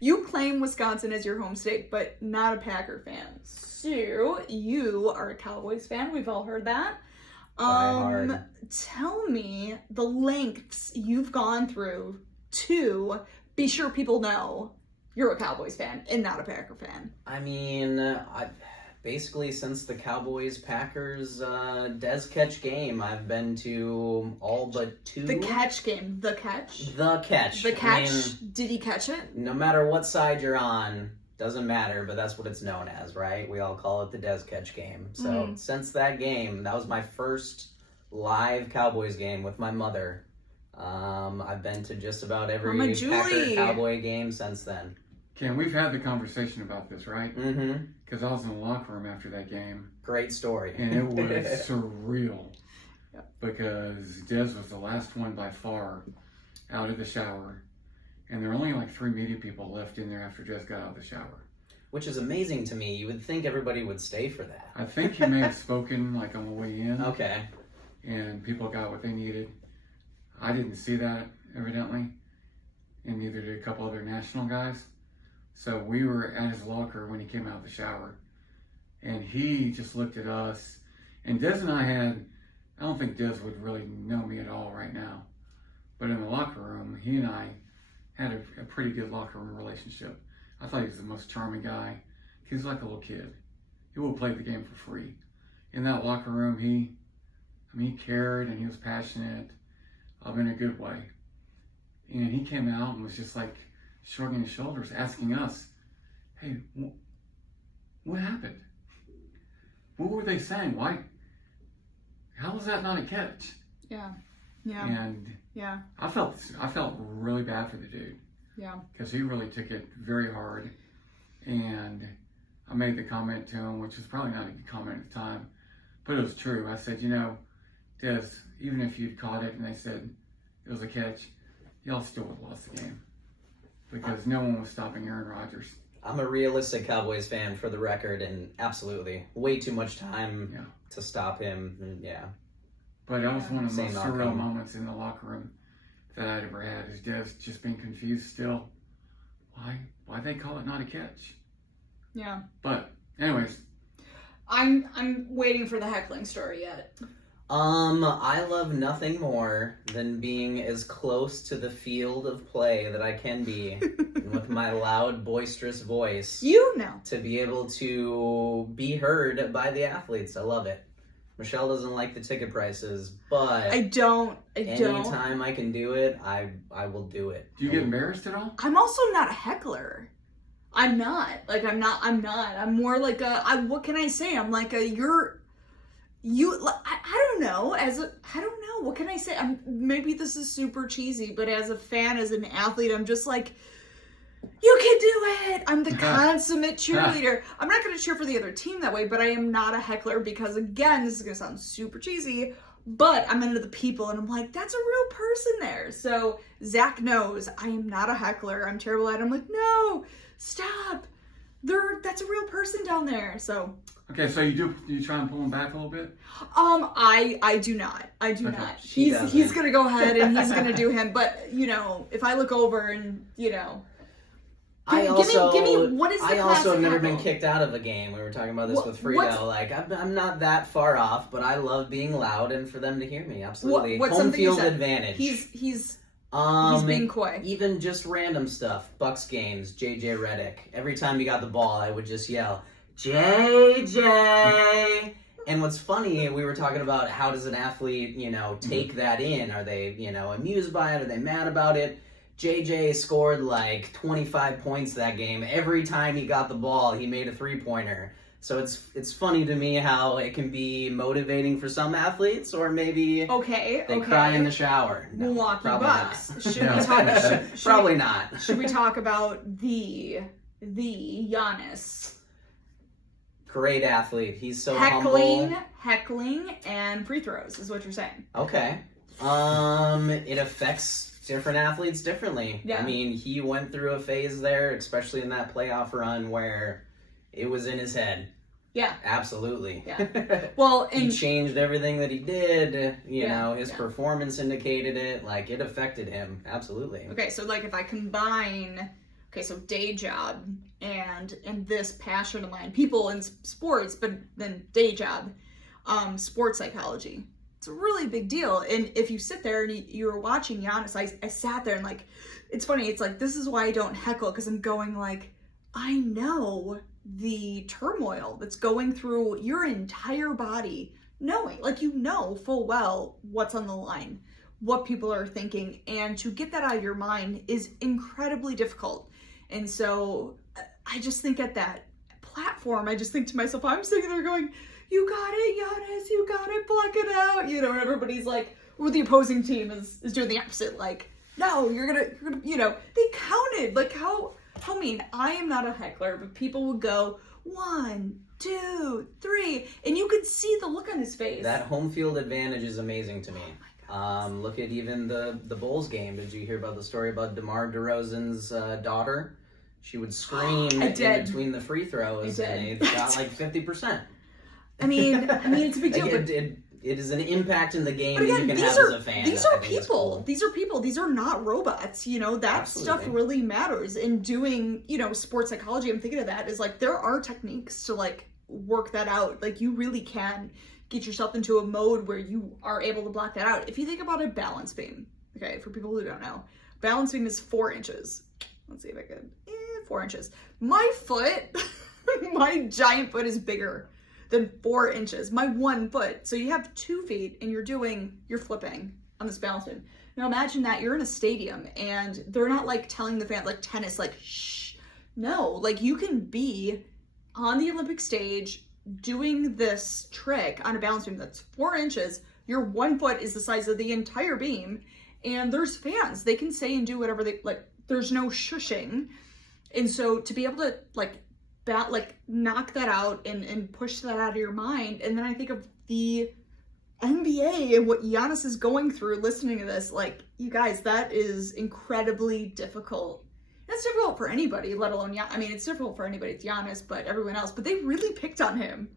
You claim Wisconsin as your home state, but not a Packer fan. So, you are a Cowboys fan. We've all heard that. Hard. Tell me the lengths you've gone through to be sure people know you're a Cowboys fan and not a Packer fan. I mean, basically since the Cowboys-Packers Des Catch game, I've been to all but 2. The catch game. The catch? The catch. The catch? I mean, did he catch it? no matter what side you're on, doesn't matter, but that's what it's known as, right? We all call it the Des Catch game. So since that game, that was my first live Cowboys game with my mother. I've been to just about every Packer Cowboy game since then. Ken, we've had the conversation about this, right? Mm-hmm. Because I was in the locker room after that game. Great story. And it was surreal. Because Des was the last one by far out of the shower. And there were only like 3 media people left in there after Des got out of the shower. Which is amazing to me. You would think everybody would stay for that. I think he may have spoken like on the way in. Okay. And people got what they needed. I didn't see that, evidently. And neither did a couple other national guys. So we were at his locker when he came out of the shower. And he just looked at us. And Des and I don't think Des would really know me at all right now. But in the locker room, he and I had a pretty good locker room relationship. I thought he was the most charming guy. He was like a little kid. He would play the game for free. In that locker room, he cared and he was passionate, in a good way. And he came out and was just like shrugging his shoulders, asking us, hey, what happened? What were they saying? Why? How was that not a catch? Yeah. Yeah. And yeah. I felt really bad for the dude. Yeah. Because he really took it very hard. And I made the comment to him, which was probably not a good comment at the time, but it was true. I said, Des, even if you'd caught it and they said it was a catch, y'all still would have lost the game. Because no one was stopping Aaron Rodgers. I'm a realistic Cowboys fan for the record, and absolutely, way too much time to stop him. And But that was one of the most surreal outcome. moments in the locker room that I'd ever had, is Des just being confused still. Why they call it not a catch? Yeah. But anyways, I'm waiting for the heckling story yet. I love nothing more than being as close to the field of play that I can be with my loud, boisterous voice. To be able to be heard by the athletes. I love it. Michelle doesn't like the ticket prices, but I don't. Anytime I can do it, I will do it. Do you get embarrassed at all? I'm also not a heckler. I'm not. I'm more like what can I say? I'm like I don't know. I don't know. What can I say? Maybe this is super cheesy, but as a fan, as an athlete, I'm just like, you can do it. I'm the consummate cheerleader. I'm not going to cheer for the other team that way, but I am not a heckler because, again, this is going to sound super cheesy, but I'm into the people and I'm like, that's a real person there. So Zack knows I am not a heckler. I'm terrible at it. I'm like, no, stop. That's a real person down there. So. Okay, so you try and pull him back a little bit? I do not. Not. He's gonna go ahead and he's gonna do him. But if I look over and give me what is the I also have never heckle? been kicked out of a game. We were talking about this with Friedel. Like I'm not that far off, but I love being loud and for them to hear me. Absolutely, home field advantage. He's being coy. Even just random stuff. Bucks games, JJ Redick. Every time he got the ball, I would just yell, JJ. And what's funny, we were talking about how does an athlete, take that in? Are they, amused by it? Are they mad about it? JJ scored like 25 points that game. Every time he got the ball, he made a three-pointer. So it's funny to me how it can be motivating for some athletes, or maybe they cry in the shower. No, Milwaukee Bucks. Not. Should we talk? Probably not. Should we talk about the Giannis? Great athlete. He's so humble. Heckling, and free throws is what you're saying. Okay. It affects different athletes differently. Yeah. I mean, he went through a phase there, especially in that playoff run where it was in his head. Yeah. Absolutely. Yeah. Well, he changed everything that he did. His performance indicated it. Like, it affected him. Absolutely. Okay, so like if I combine okay, so day job and this passion of mine, people in sports, but then day job, sports psychology. It's a really big deal. And if you sit there and you're watching Giannis, I sat there and like, it's funny. It's like, this is why I don't heckle, because I'm going like, I know the turmoil that's going through your entire body, knowing, like, you know full well what's on the line, what people are thinking, and to get that out of your mind is incredibly difficult. And so I just think at that platform, I just think to myself, I'm sitting there going, you got it, Giannis, you got it, block it out, you know, and everybody's like, or the opposing team is doing the opposite, like, no, you're gonna, you know, they counted, like, how mean. I am not a heckler, but people would go 1, 2, 3, and you could see the look on his face. That home field advantage is amazing to me. Look at even the Bulls game. Did you hear about the story about DeMar DeRozan's daughter? She would scream in between the free throws, and they got like 50%. I mean, it's a big deal. Like it is an impact in the game that you can have as a fan. These are people. Cool. These are people. These are not robots. You know, that stuff really matters. In doing, you know, sports psychology, I'm thinking of that is like, there are techniques to like work that out. Like, you really can get yourself into a mode where you are able to block that out. If you think about a balance beam, okay, for people who don't know, balance beam is 4 inches. Let's see if I can, 4 inches. My foot, my giant foot is bigger than 4 inches. My 1 foot. So you have 2 feet and you're flipping on this balance beam. Now imagine that you're in a stadium and they're not like telling the fans, like tennis, like, shh. No, like, you can be on the Olympic stage doing this trick on a balance beam that's 4 inches. Your 1 foot is the size of the entire beam, and there's fans. They can say and do whatever they like. There's no shushing. And so to be able to like knock that out and push that out of your mind. And then I think of the NBA and what Giannis is going through listening to this. Like, you guys, that is incredibly difficult. That's difficult for anybody, let alone Giannis. I mean, it's difficult for anybody. It's Giannis, but everyone else. But they really picked on him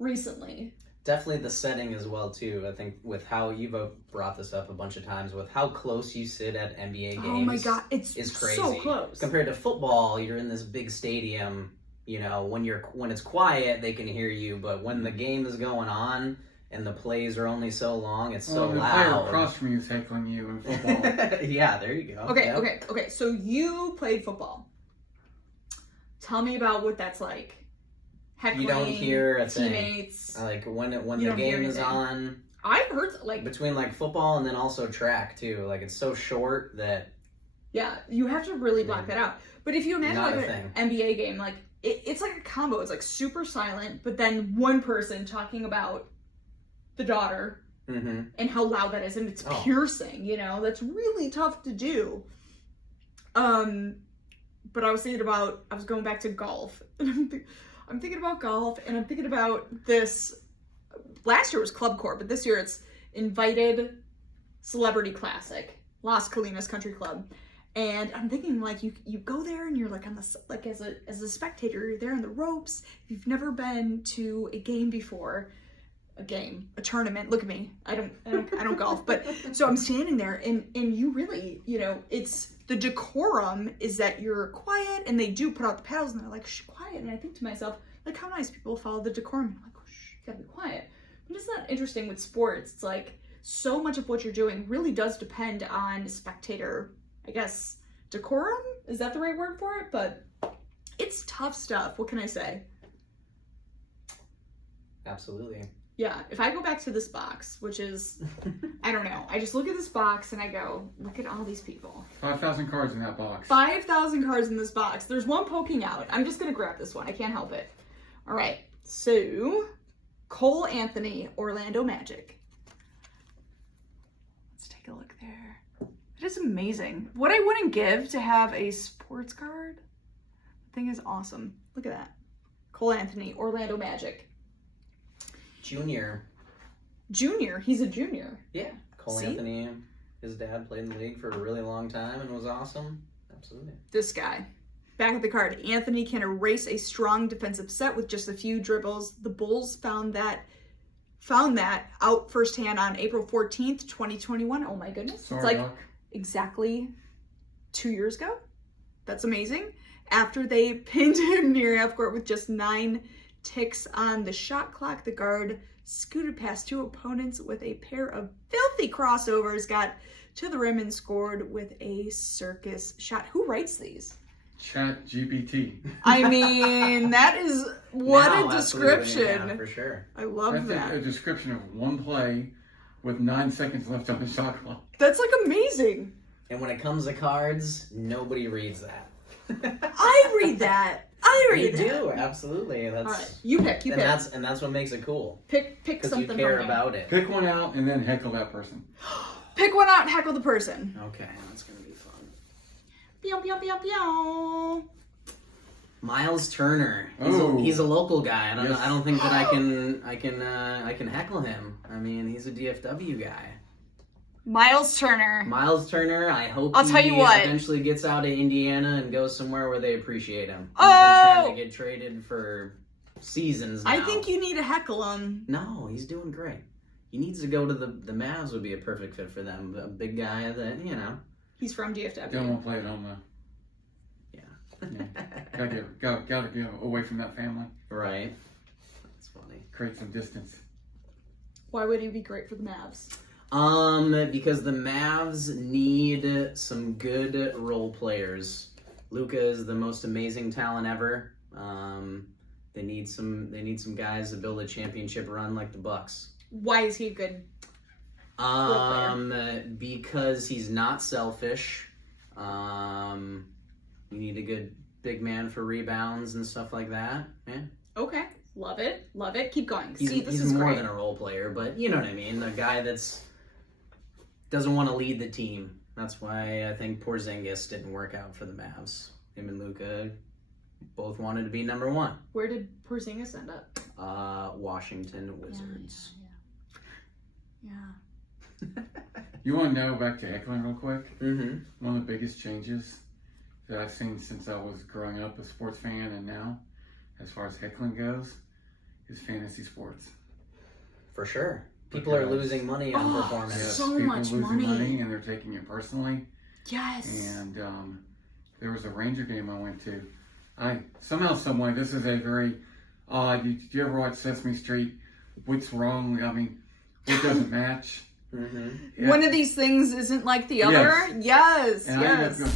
recently. Definitely the setting as well, too. I think with how you've brought this up a bunch of times, with how close you sit at NBA games. Oh my God, it's crazy. So close. Compared to football, you're in this big stadium. You know, when it's quiet, they can hear you, but when the game is going on and the plays are only so long, it's so loud. The player across from you is heckling you in football. Yeah, there you go. Okay. So you played football. Tell me about what that's like. Heckling, you don't hear a teammates. Thing. Like when the game is on. I've heard like between like football and then also track too. Like, it's so short that. Yeah, you have to really block that out. But if you imagine like an NBA game, like. It's like a combo. It's like super silent, but then one person talking about the daughter and how loud that is, and it's piercing. You know, that's really tough to do. But I was going back to golf, and I'm thinking about golf, and I'm thinking about this. Last year was Club Corps, but this year it's Invited Celebrity Classic, Las Colinas Country Club. And I'm thinking, like, you go there and you're like on the, like, as a spectator, you're there on the ropes. If you've never been to a game before, a tournament, look at me, I don't golf, but so I'm standing there and you really, you know, it's the decorum is that you're quiet, and they do put out the paddles and they're like, shh, quiet. And I think to myself, like, how nice people follow the decorum. I'm like, oh, shh, you gotta be quiet. But isn't that interesting with sports? It's like so much of what you're doing really does depend on spectator, I guess, decorum? Is that the right word for it? But it's tough stuff. What can I say? Absolutely. Yeah. If I go back to this box, which is, I don't know. I just look at this box and I go, look at all these people. 5,000 cards in that box. 5,000 cards in this box. There's one poking out. I'm just going to grab this one. I can't help it. All right. So, Cole Anthony, Orlando Magic. Let's take a look there. It is amazing. What I wouldn't give to have a sports card. The thing is awesome. Look at that. Cole Anthony, Orlando Magic. Junior. He's a junior. Yeah. Cole Anthony, his dad played in the league for a really long time and was awesome. Absolutely. This guy. Back at the card. Anthony can erase a strong defensive set with just a few dribbles. The Bulls found that out firsthand on April 14th, 2021. Oh my goodness. Sorry, it's like Doc. Exactly 2 years ago. That's amazing. After they pinned him near half court with just 9 ticks on the shot clock, the guard scooted past 2 opponents with a pair of filthy crossovers, got to the rim and scored with a circus shot. Who writes these? Chat GPT. I mean, that is what Now, a description. Yeah, for sure. I love That's that. a description of one play with 9 seconds left on the shot clock. That's like amazing. And when it comes to cards, nobody reads that. I read that. I read You that. do, absolutely. That's All right, you pick. You and pick. that's what makes it cool. Pick Because something. you care from me. about it. Pick one out and then heckle that person. Pick one out and heckle the person. Okay, that's gonna be fun. Pew, pew, pew, pew. Miles Turner. Oh. He's a local guy. Yes. I don't think that I can heckle him. I mean, he's a DFW guy. Miles Turner. Miles Turner. I hope I'll tell you what. eventually gets out of Indiana and goes somewhere where they appreciate him. He's Oh! been trying to get traded for seasons now. I think you need to heckle him. No, he's doing great. He needs to go to the Mavs. Would be a perfect fit for them. A big guy that He's from DFW. Don't want to play at home though. Gotta get away from that family. Right. That's funny. Create some distance. Why would he be great for the Mavs? Because the Mavs need some good role players. Luka is the most amazing talent ever. They need some guys to build a championship run like the Bucks. Why is he a good role player? Because he's not selfish. You need a good big man for rebounds and stuff like that. Yeah. Okay. Love it. Love it. Keep going. He's, See, this he's is more great. than a role player, but you know what I mean. A guy that's doesn't want to lead the team. That's why I think Porzingis didn't work out for the Mavs. Him and Luka both wanted to be number 1. Where did Porzingis end up? Washington Wizards. Yeah. You want to know, back to Heckling real quick? Mm-hmm. One of the biggest changes that I've seen since I was growing up a sports fan and now, as far as heckling goes, is fantasy sports. For sure. People are losing money on performance. Yes, So people much losing money. and they're taking it personally. Yes. And there was a Ranger game I went to. Somehow, someway, this is a very odd. Did you ever watch Sesame Street? What's wrong? I mean, what doesn't match? Mm-hmm. Yeah. One of these things isn't like the other. Yes. And I ended up going,